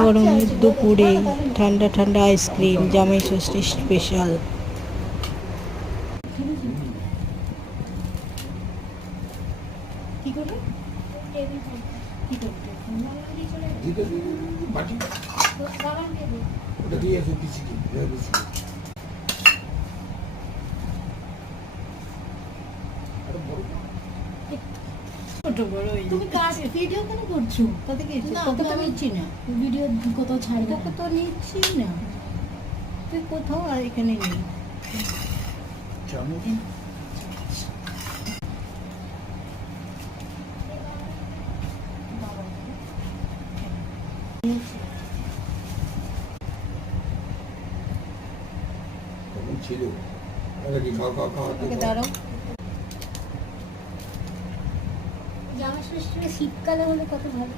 গরমের দুপুরে ঠান্ডা ঠান্ডা আইসক্রিম, জামাই ষষ্ঠী স্পেশাল। তুমি কাজ ভিডিও কেন করছো? তাতে কি তোকে তো নিচ্ছি না, ভিডিও কোথাও ছাড়বে তোকে তো নিচ্ছি না, তুই কোথাও আর এখানে নেই। ছিল দাঁড়াও, জামা ষষ্ঠীটা শীতকালে হলে কত ভালো।